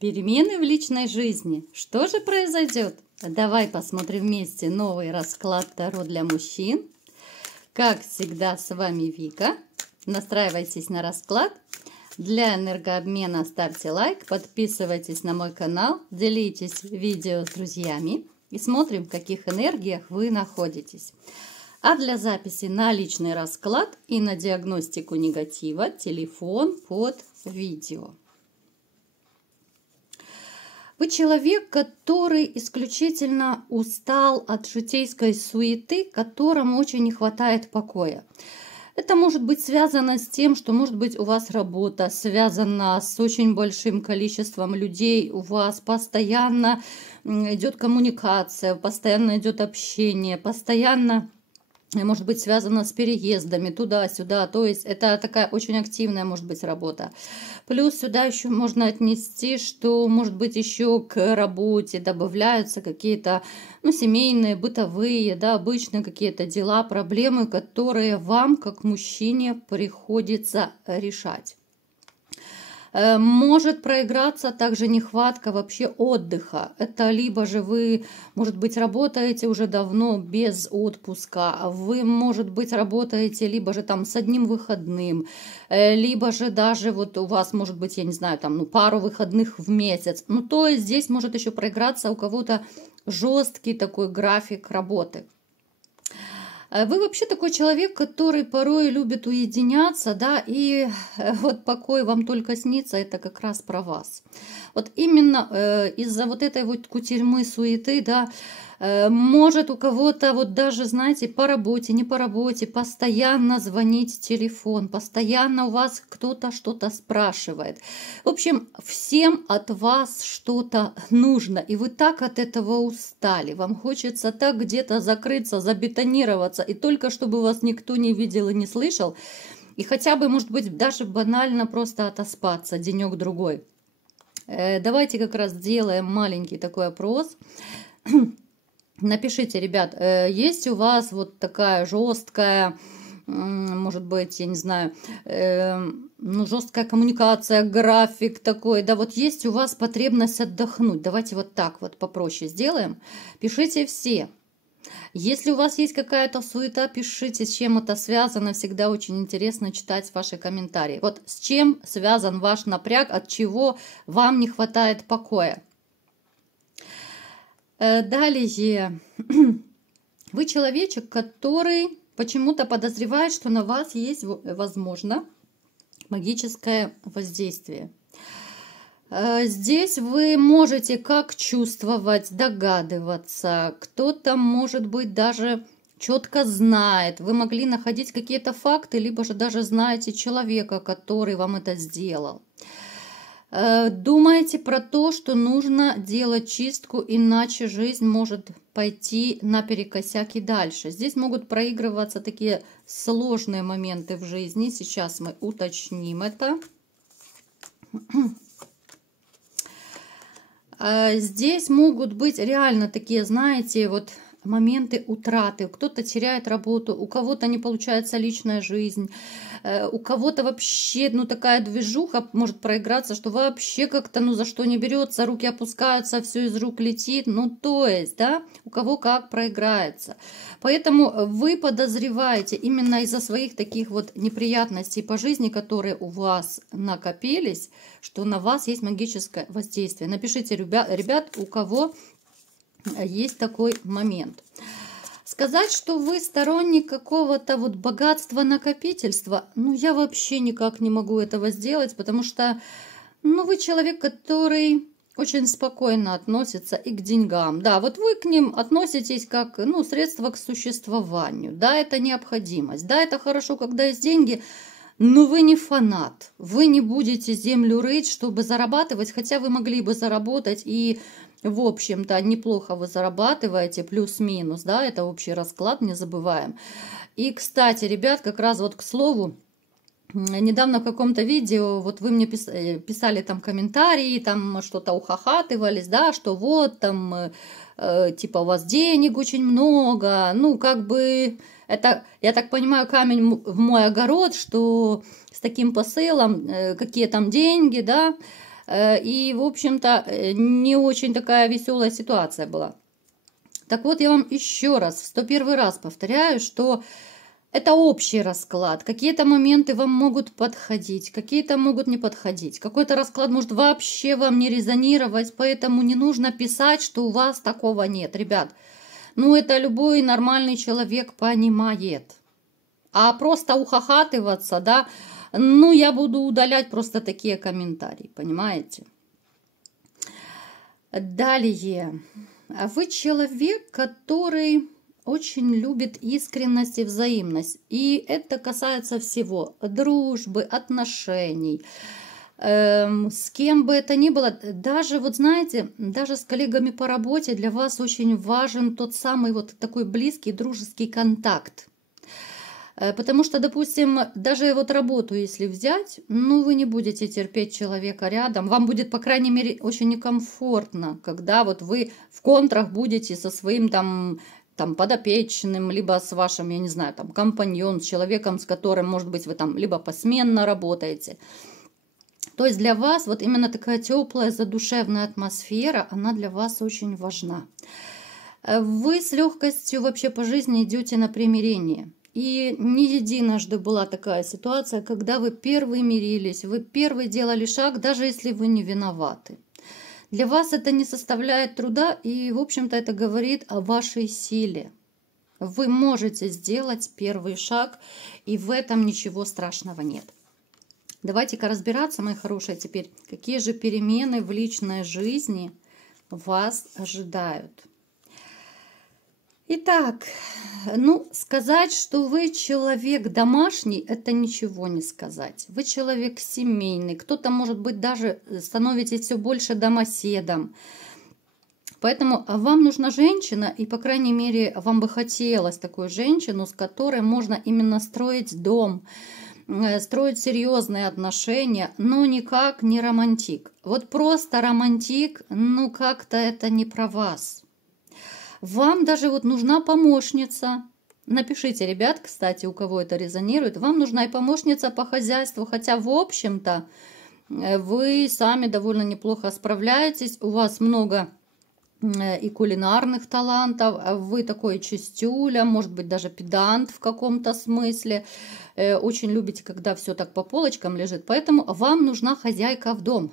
Перемены в личной жизни. Что же произойдет? Давай посмотрим вместе новый расклад Таро для мужчин. Как всегда, с вами Вика. Настраивайтесь на расклад. Для энергообмена ставьте лайк, подписывайтесь на мой канал, делитесь видео с друзьями и смотрим, в каких энергиях вы находитесь. А для записи на личный расклад и на диагностику негатива телефон под видео. Вы человек, который исключительно устал от житейской суеты, которому очень не хватает покоя. Это может быть связано с тем, что, может быть, у вас работа связана с очень большим количеством людей, у вас постоянно идет коммуникация, постоянно идет общение, постоянно, может быть, связано с переездами туда-сюда. То есть это такая очень активная, может быть, работа. Плюс сюда еще можно отнести, что, может быть, еще к работе добавляются какие-то семейные, бытовые, обычные какие-то дела, проблемы, которые вам, как мужчине, приходится решать. Может проиграться также нехватка вообще отдыха. Это либо же вы, может быть, работаете уже давно без отпуска, вы, может быть, работаете либо же там с одним выходным, либо же даже вот у вас, может быть, я не знаю, там, пару выходных в месяц. То есть здесь может еще проиграться у кого-то жесткий такой график работы. Вы вообще такой человек, который порой любит уединяться, и вот покой вам только снится, это как раз про вас. Вот именно из-за вот этой вот кутерьмы, суеты, может у кого-то вот даже, знаете, по работе, не по работе, постоянно звонить телефон, постоянно у вас кто-то что-то спрашивает. В общем, всем от вас что-то нужно, и вы так от этого устали. Вам хочется так где-то закрыться, забетонироваться, и только чтобы вас никто не видел и не слышал, и хотя бы, может быть, даже банально просто отоспаться денек-другой. Давайте как раз сделаем маленький такой опрос. Напишите, ребят, есть у вас вот такая жесткая, может быть, я не знаю, жесткая коммуникация, график такой, вот есть у вас потребность отдохнуть. Давайте вот так вот попроще сделаем. Пишите все. Если у вас есть какая-то суета, пишите, с чем это связано. Всегда очень интересно читать ваши комментарии. Вот с чем связан ваш напряг, от чего вам не хватает покоя. Далее, вы человечек, который почему-то подозревает, что на вас есть, возможно, магическое воздействие. Здесь вы можете как чувствовать, догадываться, кто-то, может быть, даже четко знает. Вы могли находить какие-то факты, либо же даже знаете человека, который вам это сделал. Думаете про то, что нужно делать чистку, иначе жизнь может пойти наперекосяк и дальше. Здесь могут проигрываться такие сложные моменты в жизни. Сейчас мы уточним это. Здесь могут быть реально такие, знаете, вот моменты утраты. Кто-то теряет работу, у кого-то не получается личная жизнь, у кого-то вообще, такая движуха может проиграться, что вообще как-то, за что не берется, руки опускаются, все из рук летит, то есть, у кого как проиграется. Поэтому вы подозреваете именно из-за своих таких вот неприятностей по жизни, которые у вас накопились, что на вас есть магическое воздействие. Напишите, ребят, у кого есть такой момент. Сказать, что вы сторонник какого-то вот богатства, накопительства, я вообще никак не могу этого сделать, потому что, вы человек, который очень спокойно относится и к деньгам. Вот вы к ним относитесь как, средство к существованию. Это необходимость. Это хорошо, когда есть деньги, но вы не фанат. Вы не будете землю рыть, чтобы зарабатывать, хотя вы могли бы заработать и... В общем-то, неплохо вы зарабатываете, плюс-минус, это общий расклад, не забываем. И, кстати, ребят, как раз вот к слову, недавно в каком-то видео, вот вы мне писали там комментарии, там что-то ухахатывались, что вот там, типа у вас денег очень много, это, я так понимаю, камень в мой огород, что с таким посылом, какие там деньги, И, в общем-то, не очень такая веселая ситуация была. Так вот, я вам еще раз, в 101 раз повторяю, что это общий расклад. Какие-то моменты вам могут подходить, какие-то могут не подходить. Какой-то расклад может вообще вам не резонировать, поэтому не нужно писать, что у вас такого нет. Ребят, ну это любой нормальный человек понимает. А просто ухахатываться, да, ну я буду удалять просто такие комментарии, понимаете? Далее. Вы человек, который очень любит искренность и взаимность. И это касается всего. Дружбы, отношений. С кем бы это ни было. Даже, вот знаете, даже с коллегами по работе для вас очень важен тот самый вот такой близкий дружеский контакт. Потому что, допустим, даже вот работу, если взять, ну, вы не будете терпеть человека рядом. Вам будет, по крайней мере, очень некомфортно, когда вот вы в контрах будете со своим там подопечным, либо с вашим, я не знаю, там, компаньон, с человеком, с которым, может быть, вы там либо посменно работаете. То есть для вас вот именно такая теплая, задушевная атмосфера, она для вас очень важна. Вы с легкостью вообще по жизни идете на примирение. И не единожды была такая ситуация, когда вы первые мирились, вы первые делали шаг, даже если вы не виноваты. Для вас это не составляет труда, и, в общем-то, это говорит о вашей силе. Вы можете сделать первый шаг, и в этом ничего страшного нет. Давайте-ка разбираться, мои хорошие, теперь, какие же перемены в личной жизни вас ожидают. Итак, ну, сказать, что вы человек домашний, это ничего не сказать. Вы человек семейный, кто-то, может быть, даже становитесь все больше домоседом. Поэтому вам нужна женщина, и, по крайней мере, вам бы хотелось такую женщину, с которой можно именно строить дом, строить серьезные отношения, но никак не романтик. Вот просто романтик, ну, как-то это не про вас. Вам даже вот нужна помощница. Напишите, ребят, кстати, у кого это резонирует. Вам нужна и помощница по хозяйству, хотя, в общем-то, вы сами довольно неплохо справляетесь. У вас много и кулинарных талантов. Вы такой чистюля, может быть, даже педант в каком-то смысле. Очень любите, когда все так по полочкам лежит. Поэтому вам нужна хозяйка в дом.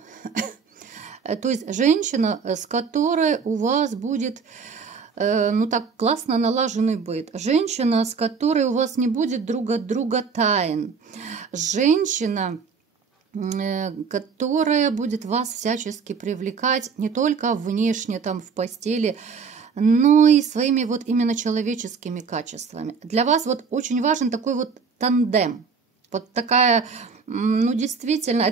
То есть женщина, с которой у вас будет... ну так классно налаженный быт. Женщина, с которой у вас не будет друг от друга тайн. Женщина, которая будет вас всячески привлекать не только внешне там в постели, но и своими вот именно человеческими качествами. Для вас вот очень важен такой вот тандем. Вот такая, ну действительно,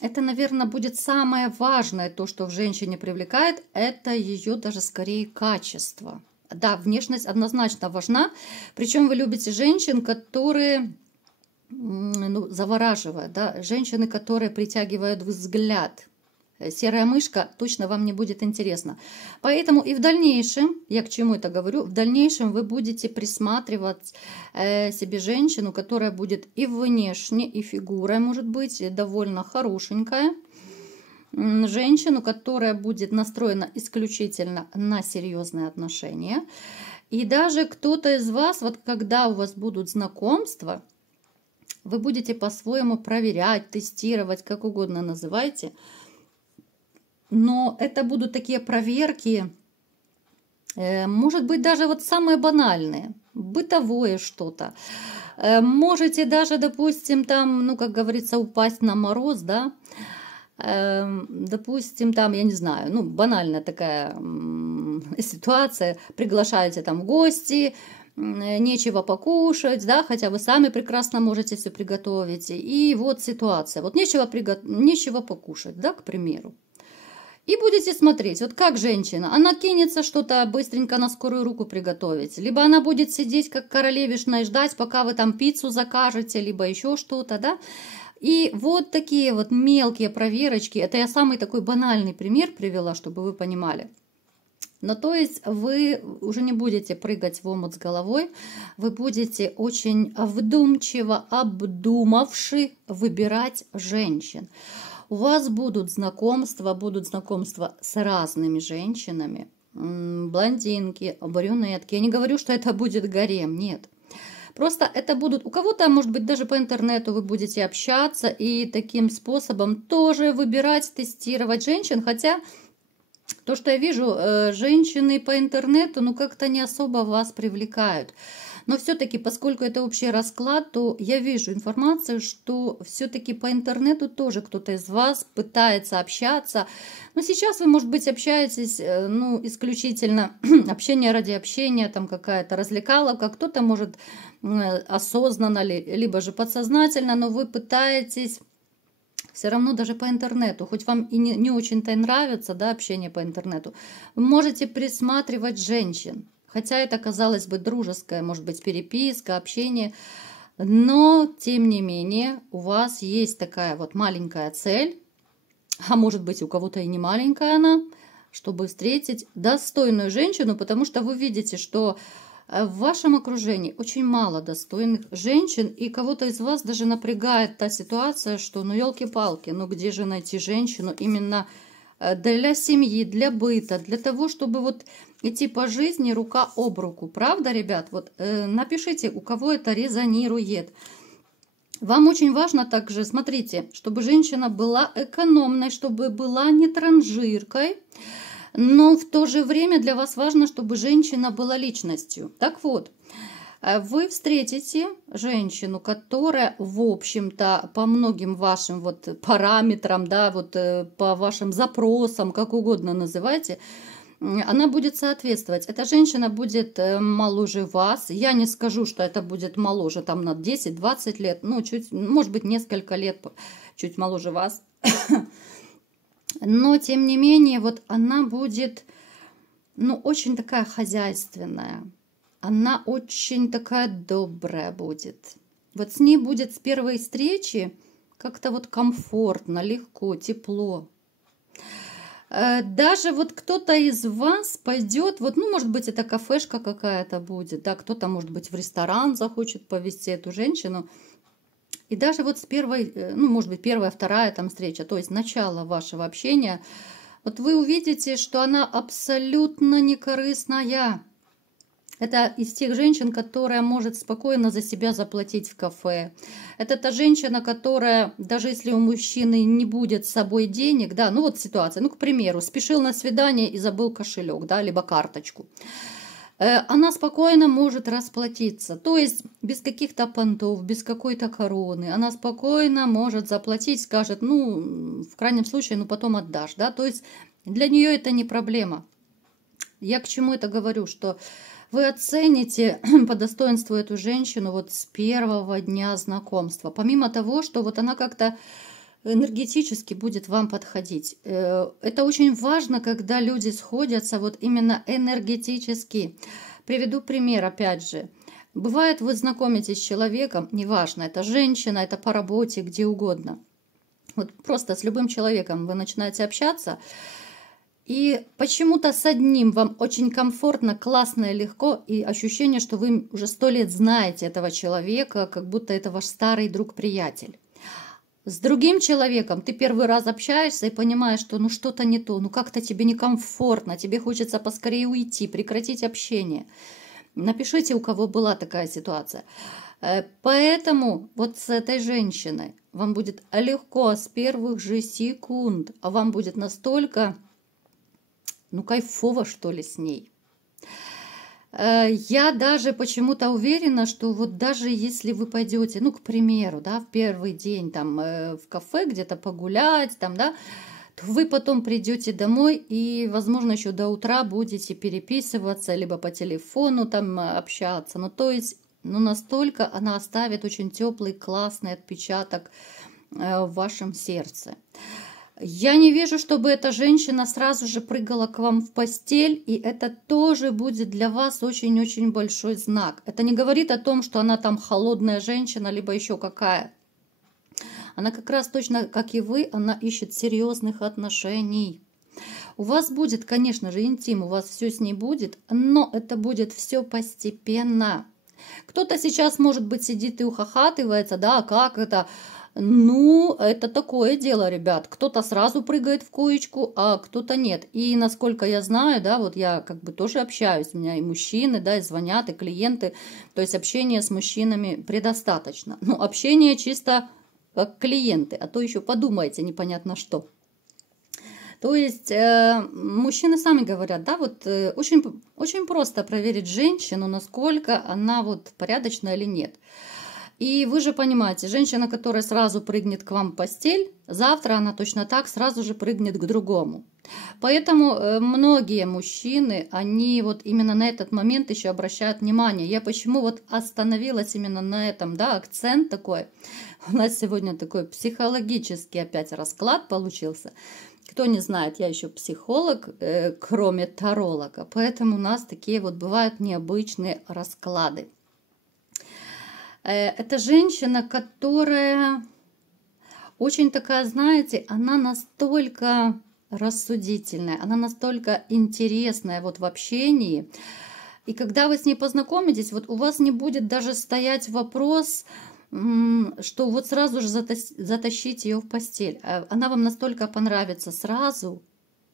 это, наверное, будет самое важное, то, что в женщине привлекает, это ее даже скорее качество. Да, внешность однозначно важна, причем вы любите женщин, которые, ну, завораживают, да, женщины, которые притягивают взгляд. Серая мышка точно вам не будет интересна. Поэтому и в дальнейшем, я к чему это говорю, в дальнейшем вы будете присматривать себе женщину, которая будет и внешне, и фигурой, может быть, довольно хорошенькая. Женщину, которая будет настроена исключительно на серьезные отношения. И даже кто-то из вас, вот когда у вас будут знакомства, вы будете по-своему проверять, тестировать, как угодно называйте. Но это будут такие проверки, может быть, даже вот самые банальные, бытовое что-то. Можете даже, допустим, там, ну, как говорится, упасть на мороз, да, допустим, там, я не знаю, ну, банальная такая ситуация, приглашаете там в гости, нечего покушать, да, хотя вы сами прекрасно можете все приготовить, и вот ситуация, вот нечего покушать, да, к примеру. И будете смотреть, вот как женщина, она кинется что-то быстренько на скорую руку приготовить, либо она будет сидеть как королевишна и ждать, пока вы там пиццу закажете, либо еще что-то, да. И вот такие вот мелкие проверочки, это я самый такой банальный пример привела, чтобы вы понимали. Но то есть вы уже не будете прыгать в омут с головой, вы будете очень вдумчиво, обдумавши выбирать женщин. У вас будут знакомства с разными женщинами, блондинки, брюнетки. Я не говорю, что это будет гарем, нет. Просто это будут, у кого-то, может быть, даже по интернету вы будете общаться и таким способом тоже выбирать, тестировать женщин, хотя то, что я вижу, женщины по интернету, ну, как-то не особо вас привлекают. Но все-таки, поскольку это общий расклад, то я вижу информацию, что все-таки по интернету тоже кто-то из вас пытается общаться. Но сейчас вы, может быть, общаетесь, ну, исключительно общение ради общения, там какая-то развлекаловка, кто-то может осознанно, либо же подсознательно, но вы пытаетесь все равно даже по интернету, хоть вам и не очень-то и нравится, да, общение по интернету, вы можете присматривать женщин. Хотя это, казалось бы, дружеская, может быть, переписка, общение. Но, тем не менее, у вас есть такая вот маленькая цель, а может быть, у кого-то и не маленькая она, чтобы встретить достойную женщину, потому что вы видите, что в вашем окружении очень мало достойных женщин, и кого-то из вас даже напрягает та ситуация, что, ну, елки-палки, ну, где же найти женщину именно для семьи, для быта, для того, чтобы вот идти по жизни рука об руку. Правда, ребят? Вот напишите, у кого это резонирует. Вам очень важно также, смотрите, чтобы женщина была экономной, чтобы была не транжиркой, но в то же время для вас важно, чтобы женщина была личностью. Так вот, вы встретите женщину, которая, в общем-то, по многим вашим вот параметрам, да, вот по вашим запросам, как угодно называйте, она будет соответствовать. Эта женщина будет моложе вас. Я не скажу, что это будет моложе там на 10-20 лет, ну, чуть, может быть, несколько лет чуть моложе вас. Но, тем не менее, вот она будет, ну, очень такая хозяйственная. Она очень такая добрая будет. Вот с ней будет с первой встречи как-то вот комфортно, легко, тепло. Даже вот кто-то из вас пойдет, вот, ну, может быть, это кафешка какая-то будет, да, кто-то, может быть, в ресторан захочет повезти эту женщину. И даже вот с первой, ну, может быть, первая, вторая там встреча, то есть начало вашего общения, вот вы увидите, что она абсолютно некорыстная. Это из тех женщин, которая может спокойно за себя заплатить в кафе. Это та женщина, которая, даже если у мужчины не будет с собой денег, да, ну вот ситуация, ну, к примеру, спешил на свидание и забыл кошелек, да, либо карточку. Она спокойно может расплатиться, то есть без каких-то понтов, без какой-то короны. Она спокойно может заплатить, скажет, ну, в крайнем случае, ну, потом отдашь, да, то есть для нее это не проблема. Я к чему это говорю, что вы оцените по достоинству эту женщину вот с первого дня знакомства. Помимо того, что вот она как-то энергетически будет вам подходить. Это очень важно, когда люди сходятся вот именно энергетически. Приведу пример, опять же. Бывает, вы знакомитесь с человеком, неважно, это женщина, это по работе, где угодно. Вот просто с любым человеком вы начинаете общаться, и почему-то с одним вам очень комфортно, классно и легко, и ощущение, что вы уже 100 лет знаете этого человека, как будто это ваш старый друг-приятель. С другим человеком ты первый раз общаешься и понимаешь, что ну что-то не то, ну как-то тебе некомфортно, тебе хочется поскорее уйти, прекратить общение. Напишите, у кого была такая ситуация. Поэтому вот с этой женщиной вам будет легко с первых же секунд, а вам будет настолько, ну, кайфово, что ли, с ней. Я даже почему-то уверена, что вот даже если вы пойдете, ну, к примеру, да, в первый день там в кафе где-то погулять, там, да, то вы потом придете домой и, возможно, еще до утра будете переписываться, либо по телефону там общаться. Ну, то есть, ну, настолько она оставит очень теплый, классный отпечаток в вашем сердце. Я не вижу, чтобы эта женщина сразу же прыгала к вам в постель, и это тоже будет для вас очень-очень большой знак. Это не говорит о том, что она там холодная женщина, либо еще какая. Она как раз точно, как и вы, она ищет серьезных отношений. У вас будет, конечно же, интим, у вас все с ней будет, но это будет все постепенно. Кто-то сейчас, может быть, сидит и ухахатывается, да, как это... Ну, это такое дело, ребят. Кто-то сразу прыгает в коечку, а кто-то нет. И насколько я знаю, да, вот я как бы тоже общаюсь, у меня и мужчины, да, и звонят, и клиенты. То есть общение с мужчинами предостаточно. Ну, общение чисто как клиенты, а то еще подумайте непонятно что. То есть мужчины сами говорят, да, вот очень, очень просто проверить женщину, насколько она вот порядочная или нет. И вы же понимаете, женщина, которая сразу прыгнет к вам в постель, завтра она точно так сразу же прыгнет к другому. Поэтому многие мужчины, они вот именно на этот момент еще обращают внимание. Я почему вот остановилась именно на этом, да, акцент такой. У нас сегодня такой психологический опять расклад получился. Кто не знает, я еще психолог, кроме таролога, поэтому у нас такие вот бывают необычные расклады. Это женщина, которая очень такая, знаете, она настолько рассудительная, она настолько интересная вот в общении. И когда вы с ней познакомитесь, вот у вас не будет даже стоять вопрос, что вот сразу же затащить ее в постель. Она вам настолько понравится сразу,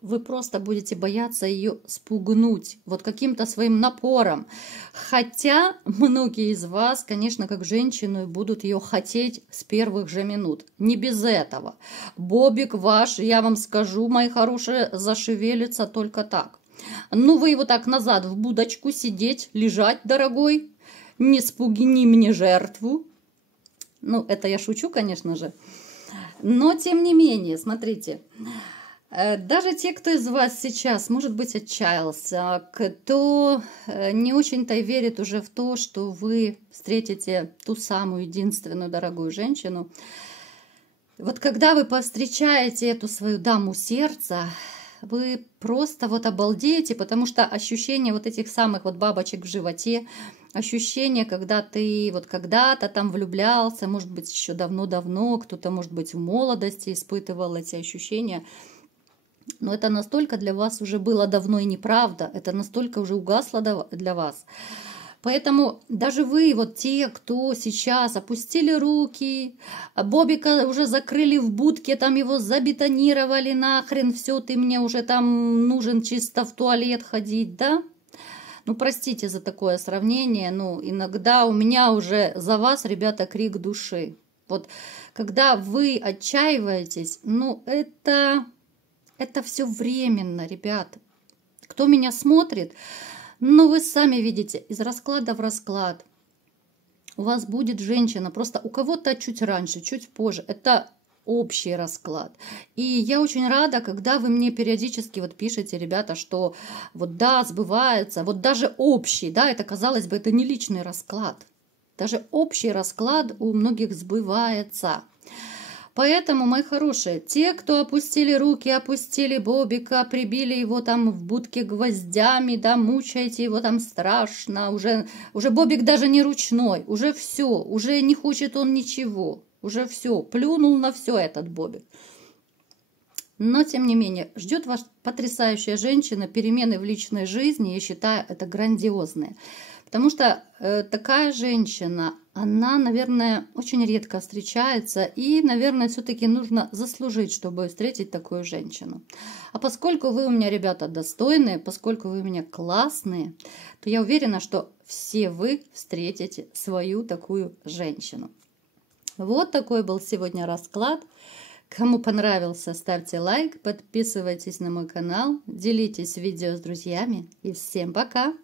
вы просто будете бояться ее спугнуть вот каким-то своим напором. Хотя многие из вас, конечно, как женщину, будут ее хотеть с первых же минут. Не без этого. Бобик ваш, я вам скажу, мои хорошие, зашевелится только так. Ну, вы его так назад в будочку сидеть, лежать, дорогой. Не спугни мне жертву. Ну, это я шучу, конечно же. Но, тем не менее, смотрите. Даже те, кто из вас сейчас, может быть, отчаялся, кто не очень-то и верит уже в то, что вы встретите ту самую единственную дорогую женщину, вот когда вы повстречаете эту свою даму сердца, вы просто вот обалдеете, потому что ощущение вот этих самых вот бабочек в животе, ощущение, когда ты вот когда-то там влюблялся, может быть, еще давно-давно, кто-то, может быть, в молодости испытывал эти ощущения. Но это настолько для вас уже было давно и неправда, это настолько уже угасло для вас. Поэтому даже вы, вот те, кто сейчас опустили руки, Бобика уже закрыли в будке, там его забетонировали нахрен, все, ты мне уже там нужен чисто в туалет ходить, да? Ну, простите за такое сравнение, но иногда у меня уже за вас, ребята, крик души. Вот когда вы отчаиваетесь, ну, это все временно, ребята. Кто меня смотрит, ну, вы сами видите, из расклада в расклад у вас будет женщина, просто у кого-то чуть раньше, чуть позже. Это общий расклад. И я очень рада, когда вы мне периодически вот пишете, ребята, что вот да, сбывается, вот даже общий, да, это, казалось бы, это не личный расклад. Даже общий расклад у многих сбывается. Поэтому, мои хорошие, те, кто опустили руки, опустили Бобика, прибили его там в будке гвоздями, да, мучаете его там страшно, уже Бобик даже не ручной, уже все, уже не хочет он ничего, уже все, плюнул на все этот Бобик. Но, тем не менее, ждет вас потрясающая женщина, перемены в личной жизни, я считаю, это грандиозные. Потому что такая женщина, она, наверное, очень редко встречается, и, наверное, все-таки нужно заслужить, чтобы встретить такую женщину. А поскольку вы у меня, ребята, достойные, поскольку вы у меня классные, то я уверена, что все вы встретите свою такую женщину. Вот такой был сегодня расклад. Кому понравился, ставьте лайк, подписывайтесь на мой канал, делитесь видео с друзьями и всем пока!